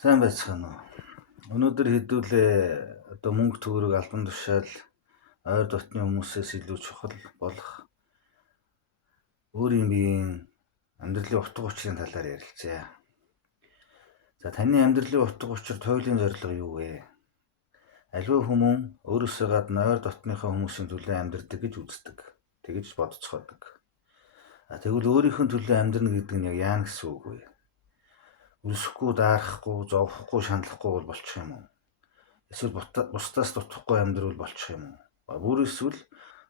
Сайн байцгаана уу. Өнөөдөр хэдүүлээ одоо мөнгө төгрөг албан тушаал ойр дотны хүмүүсээс илүү чухал болох өөрийн биеийн амьдралын утга учирын талаар ярилцъя. За таны амьдралын утга учир туйлын зорилго юу вэ? Аливаа хүмүүс өөрөөсөө гадна ойр дотныхоо хүмүүсийн төлөө амьдардаг гэж үздэг. Тэгэж бодцоходог. Тэгвэл өөрийнхөө төлөө амьдрна гэдэг нь яг яана гэсэн үг вэ? Үлсэхгүй, даарахгүй, зовхгүй, шаналхгүй бол болчих юм уу? Эсвэл бусдаас дутхгүй амьдрал болчих юм уу? Бүр эсвэл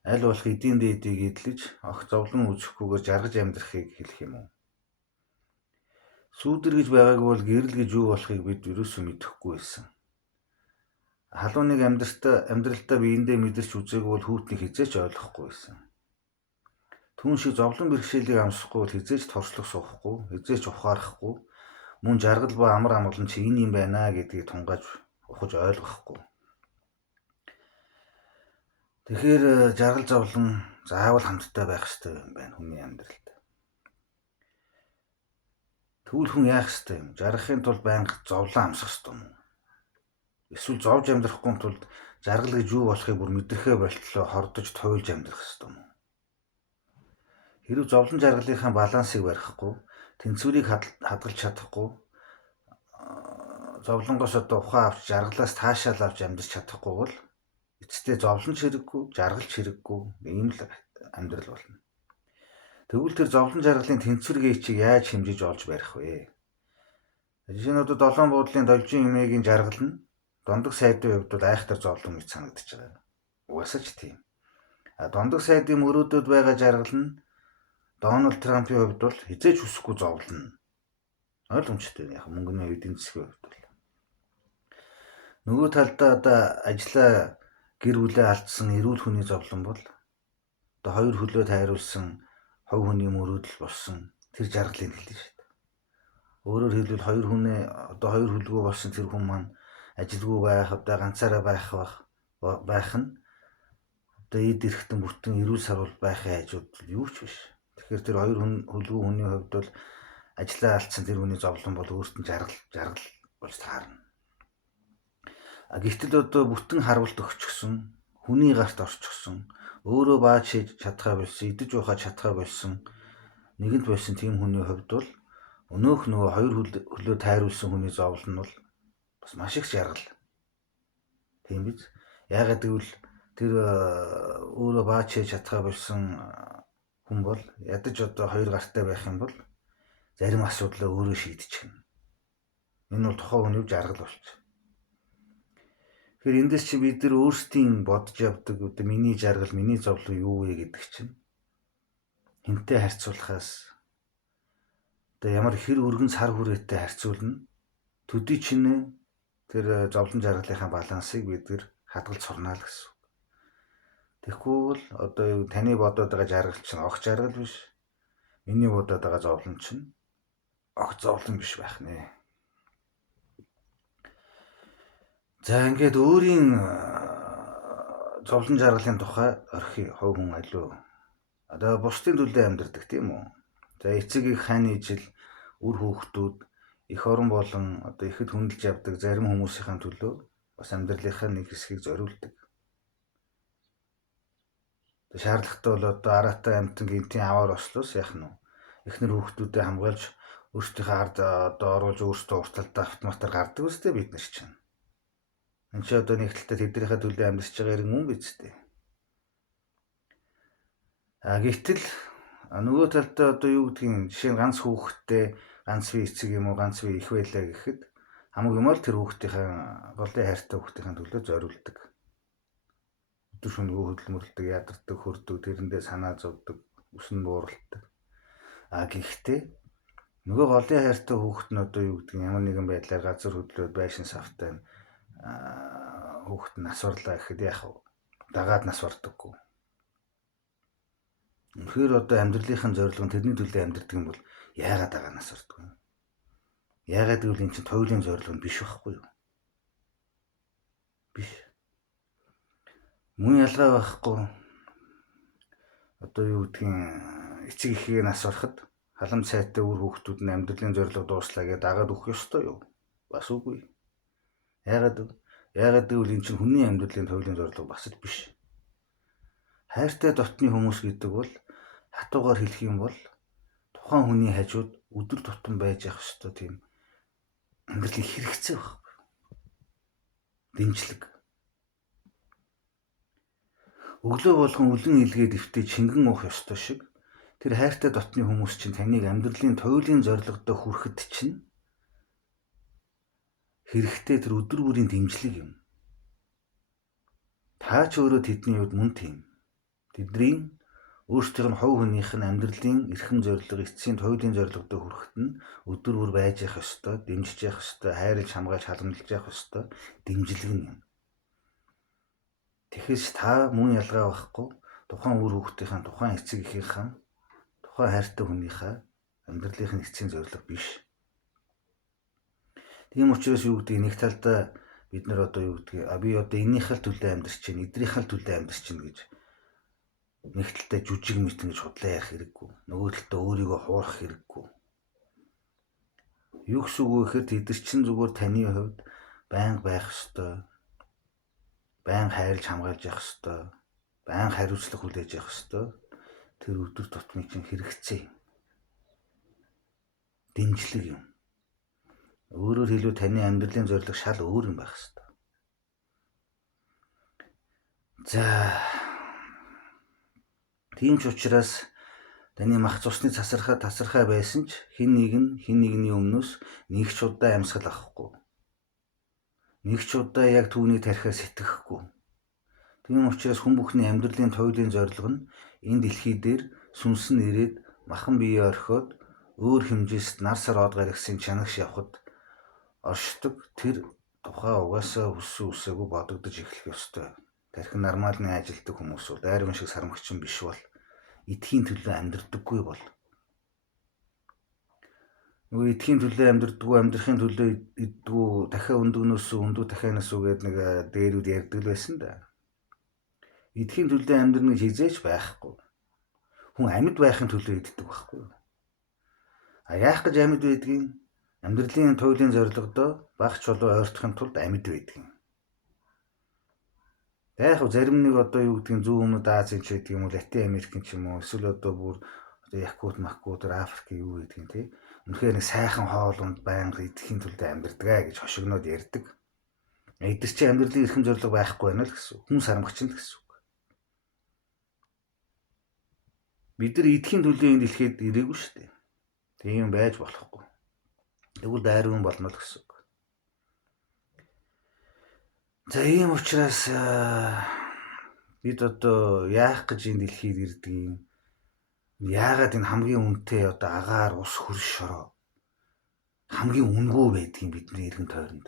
аль болох эдийн дээдийг эдлэж огт зовлон үүсэхгүйгээр жаргаж амьдрахыг хэлэх юм уу? Сүүдэр гэж байгаагүй бол гэрэл гэж юу болохыг бид ерөөсөө мэдэхгүй байсан. Халуун нэг амьдралдаа биендээ мэдэрч үзээгүй бол хүүтнийг хизээч ойлгохгүй байсан. Түүн шиг зовлон бэрхшээлийг амсахгүй бол хизээч туршлах суухгүй, хизээч ухаарахгүй, мөн жаргал ба амар амгалан чи энэ юм байна гэдгийг тунгааж ухаж ойлгохгүй. Тэгэхээр жаргал зовлон заавал хамтдаа байх ёстой юм байна хүний амьдралд. Тэгвэл хүн яах ёстой юм? Жаргахын тулд байнга зовлон амсах ёстой юм уу? Эсвэл зовж амьдрахгүй тулд жаргал гэж юу болохыг бүр мэдрэхээ болтлоо хордож туйлж амьдрах ёстой юм уу? Хэрэв зовлон жаргалынхаа балансыг барихгүй, тэнцвэрийг хадгалж чадахгүй, зовлонгоос одоо ухаан авч жаргалаас таашаал авч амьдрч чадахгүй бол эцэстээ зовлон ч хэрэггүй, жаргал ч хэрэггүй ийм л амьдрал болно. Тэгвэл тэр зовлон жаргалын тэнцвэр гээчийг яаж хэмжиж олж барих вэ? Жишээ нь одоо 7 буудлын должин эмээгийн жаргал нь дондог сайдын хувьд бол айхтар зовлон гэж санагдаж байгаа. Угаасаа ч тийм. Дондог сайдын мөрөөдөд байгаа жаргал нь Дональд Трампын хувьд бол хизээч хүсэхгүй зовлон. Ойлгомжтой яг мөнгөний эдийн засгийн хувьд бол. Нөгөө талдаа одоо ажлаа гэр бүлээ алдсан эрүүл хүний зовлон бол одоо хоёр хөлөө тайруулсан хов хүний мөрөөдөл болсон тэр жаргалыг хэлдэг шүү дээ. Өөрөөр хэлбэл хоёр хөлгөө болсон тэр хүн маань ажилгүй байх, одоо ганцаараа байх нь одоо эд эрэхтэн бүтэн эрүүл сарвал байхын хажууд юу ч биш. Тэгэхээр тэр хоёр хөлгөө хүний хувьд бол ажлаа алдсан тэр хүний зовлон бол өөрт нь жаргал болж таарна. Гэвтэл одоо бүтэн харвалт өгчихсөн, хүний гарт орчихсон, өөрөө бааж хийж чадхаа болсон, идэж уухаа чадхаа болсон нэгэнт байсан тийм хүний хувьд бол нөгөө хоёр хөлөө тайруулсан хүний зовлон нь бол бас маш их жаргал. Тийм биз? Яагаад гэвэл тэр өөрөө бааж хийж чадхаа болсон хүн бол ядаж одоо хоёр гартай байх юм бол зарим асуудлаа өөрөө шийдчихнэ. Энэ бол тухайн хүний жаргал болчих. Тэгэхээр эндээс чи бид нар өөрсдийн бодож явдаг одоо миний жаргал, миний зовлон юу вэ гэдэг чинь хинтээ харьцуулахаас одоо ямар хэр өргөн сар хүрээтэй харьцуулна төдий чинь тэр зовлон жаргалынхаа балансыг бид нар хадгалж сурнаа л гэсэн. Тэгэхгүй бол одоо таны бодоод байгаа жаргал чинь огт жаргал биш. Миний бодоод байгаа зовлон чинь огт зовлон биш байх нэ. За ингээд өөрийн зовлон жаргалын тухай орхи хов хүн алуу. Одоо бусдын төлөө амьдардаг тийм үү? За эцэг их хань ижил үр хүүхдүүд эх орон болон одоо ихэд хүндэлж явдаг зарим хүмүүсийн төлөө бас амьдралынхаа нэг хэсгийг зориулдаг. Шаардлагатай бол одоо араатай амтан гинтийн аваар ослоос яах нь вэ? Эхнэр хүүхдүүдэд хамгаалж өөрсдийнхөө ард одоо оруулж өөрсдөө урталдаа автоматар гардаг үстэй бид нар чинь. Энд чи одоо нэг талдаа тэднийхээ төлөө амьдарч байгаа хэрэг мөн биз дээ. Гэтэл нөгөө талдаа одоо юу гэдгийг жишээ нь ганц хүүхэдтэй ганц бие эцэг юм уу ганц бие их байлаа гэхэд хамаг юм л тэр хүүхдийн голын хайртай хүүхдийн төлөө зориулдаг. Өдөр шөнөгүй хөдөлмөрлөдөг, ядардаг, хөрдөг, тэрэндээ санаа зовдөг, өсөн бууралдаг. Гэхдээ нөгөө голын хайртай хүүхэд нь одоо юу гэдгийг ямар нэгэн байдлаар газар хөдлөөд байшин савтай хүүхэд нь насварлаа гэхэд яах вэ? Дагаад насвардаггүй. Үнэхээр одоо амьдралынхаа зорилго нь тэрний төлөө амьдардаг юм бол яагаад дагаа насвардаггүй юм? Яагаад гэвэл эн чинь туйлын зорилго нь биш байхгүй юу? Биш. Мөн ялгаа байхгүй. Одоо юу гэдгийг эцэг эхийг насварахад халамж сайтай үр хүүхдүүд нь амьдралын зорилго дууслаа гэдээ дагаад өгөх ёстой юу? Бас үгүй. Яагаад гэвэл энэ чинь хүний амьдралын туйлын зорилго бас л биш. Хайртай дотны хүмүүс гэдэг бол хатуугаар хэлэх юм бол тухайн хүний хажууд өдөр тутам байж явах ёстой тийм амьдралын хэрэгцээ байхгүй. Дэмжлэг. Өглөө болгон үлэн илгээд өвтөж чингэн уух ёстой шиг тэр хайртай дотны хүмүүс чинь таныг амьдралын туйлын зорилгодоо хүрэхэд чинь хэрэгтэй тэр өдөр бүрийн дэмжлэг юм. Та ч өөрөө тэдний хувьд мөн тийм. Тэдний өөрсдийнх нь хувь хүнийх нь амьдралын эрхэм зорилго, эцсийн туйлын зорилгодоо хүрэхэд нь өдөр бүр байж явах ёстой, дэмжиж явах ёстой, хайрлж хамгаалж халамжилж явах ёстой дэмжлэг юм. Тэгэхээс та мөн ялгаа байхгүй тухайн үр хүүхдийнхаа, тухайн эцэг эхийнхаа, тухайн хайртай хүнийхээ амьдралын эцсийн зорилго биш. Тийм учраас юу гэдэг нэг талдаа бид нар одоо юу гэдэг би одоо энийхэл төлөө амьдарч чинь, эдрийнхэл төлөө амьдарч чинь гэж нэг талдаа жүжиг мэтэн гэж худлаа ярих хэрэггүй. Нөгөө талдаа өөрийгөө хуурах хэрэггүй. Юу гэсэн үг вэ гэхээр тэд чинь зүгээр таны хувьд байнга байх ёстой. Байнга хайрлж хамгаалж явах ёстой. Байнга хариуцлага хүлээж явах ёстой. Тэр өдөр тутмын чинь хэрэгцээ. Дэмжлэг юм. Өөрөөр хэлбэл таны амьдралын зорилго шал өөр юм байх ёстой. За тийм ч учраас таны мах цусны тасархай байсан ч хин нэгний өмнөөс нэг ч удаа амьсгал авахгүй. Нэг ч удаа яг түүний тархиар сэтгэхгүй. Тийм учраас хүн бүхний амьдралын туйлын зорилго нь энэ дэлхий дээр сүнсэн ирээд махан биеэ орхиод өөр хэмжээст нар сар од гарагсын чанагш явхад оршдог тэр тухай угаасаа хүсээгүй бодогдож эхлэх ёстой. Тархин нормалны ажилтдаг хүмүүс бол дайрын шиг сармагчин биш бол эдхийн төлөө амьдрдаггүй бол нөгөө эдхийн төлөө амьдрдаггүй, амьдрахын төлөө иддэггүй, дахиад өндөгнөөс өндөө дахианаас үгээд нэг дээрүүд ярьдаг л байсан да. Эдхийн төлөө амьдрна гэж хизээч байхгүй. Хүн амьд байхын төлөө иддэг байхгүй. А яах гэж амьд байдгийг? Амьдралын туйлын зорилгодоо баг чулуу ойртохын тулд амьд байдаг. Яг зарим нэг одоо юу гэдгийг зүүн өмнөд Азийн ч гэдэг юм уу, Латин Америкийн ч юм уу, эсвэл одоо бүр Якут, Макут, Африк юу гэдгийг тий. Үнэхээр нэг сайхан хоолунд байнга идэхийн төлөө амьдардаг гэж хошигноод ярьдаг. Эдгээр чи амьдралын эрхэм зорилго байхгүй байна л гэсэн. Хүн сармагчин л гэсэн үг. Бид нар идэхийн төлөө энэ дэлхийд ирээгүй шүү дээ. Тийм байж болохгүй. Тэгвэл дайрын болно л гэсэн үг. За ийм учраас бид одоо яах гэж энэ дэлхийд ирдэг юм? Яагаад энэ хамгийн үнэтэй одоо агаар, ус, хөрш, шороо хамгийн үнэгүй байдгийг бидний эргэн тойронд.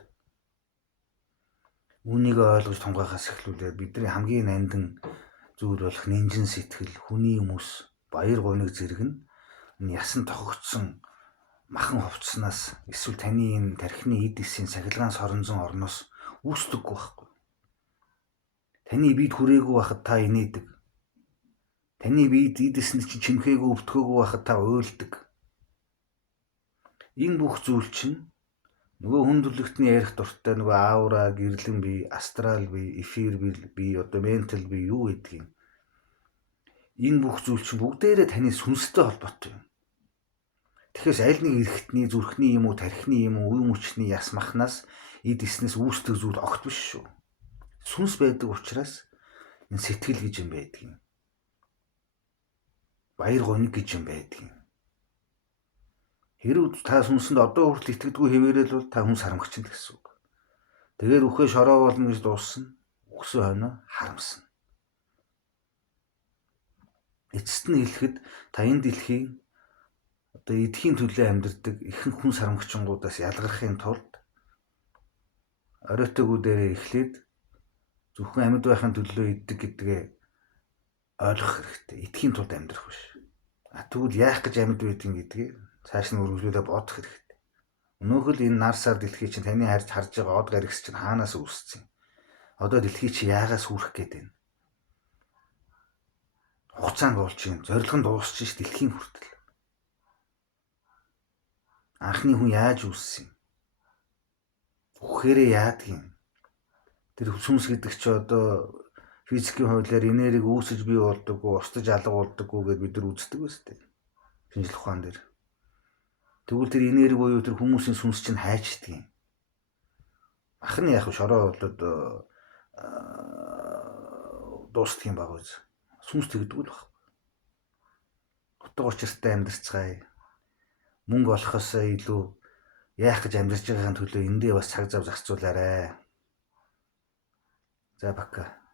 Үүнийг ойлгож тунгаахаас эхлүүлээд бидний хамгийн нандин зүйл болох нинжин сэтгэл, хүний хүмүүс, баяр гониг зэрэг нь ясан тохогдсон махан хувцснаас эсвэл таны энэ тархины эд эсийн сахилгаан соронзон орноос үүсдэггүй байхгүй. Таны биед хүрээгүй байхад та инээдэг. Таны биед эд эсэнд чинь чимхээгүй өвтгөөгүй байхад та уйлдаг. Энэ бүх зүйл чинь нөгөө хүн төрлөختний ярих дуртай нөгөө аура, гэрлэн бие, астрал бие, эфир бие, одоо ментал бие юу гэдгийг. Энэ бүх зүйл чинь бүгдээрээ таны сүнстэй холбоотой юм. Тэгэхээр аль нэг эрхтний, зүрхний юм уу, тархины юм уу, үе мөчний яс махнаас эд эснээс үүсдэг зүйл огт биш шүү. Сүнс байдаг учраас энэ сэтгэл гэж юм байдаг. Баяр гониг гэж юм байдаг. Хэрвээ та сүнсэнд одоо хүртэл итгэдэггүй хэвээрэл бол та хүн сармагчин гэсэн үг. Тэгээд үхээ шороо болно гэж дуусна. Үхсэн хойно харамсна. Эцэст нь хэлэхэд та энэ дэлхийн одоо эдхийн төлөө амьдардаг ихэнх хүн сармагчингуудаас ялгархын тулд оройтойгоо дээрээ эхлээд зөвхөн амьд байхын төлөө иддэг гэдгээ ойлгох хэрэгтэй. Эдхийн тулд амьдрах биш. Тэгвэл яах гэж амьд байдгийг гэдгийг цааш нь үргэлжлүүлээ бодох хэрэгтэй. Өнөөхөл энэ нар сар дэлхий чинь таны харж байгаа од гаригс чинь хаанаас үүссэн юм? Одоо дэлхий чи яагаас үүрэх гээд байна? Хугацаанд болж юм. Зорилго нь дуусчих ш дэлхийн хүртэл. Анхны хүн яаж үүссэн юм? Үхээрээ яадаг юм? Тэр сүнс гэдэг чи одоо физикийн хуулиар энерги үүсэж бий болдоггүй, устж алга болдоггүй гэдээ бид нар үздэг ба сте. Шинжлэх ухаан дээр. Тэгвэл тэр энерги буюу тэр хүмүүсийн сүнс чинь хайчдаг юм. Ах нь яг шороо болоод дуустдаг юм баг үз. Сүнс тэгдэг л баг. Утга учиртай амьдарцгаая. Мөнгө олохоос илүү яах гэж амьдарч байгаагийн төлөө эндээ бас цаг зав зарцуулаарай. За бака.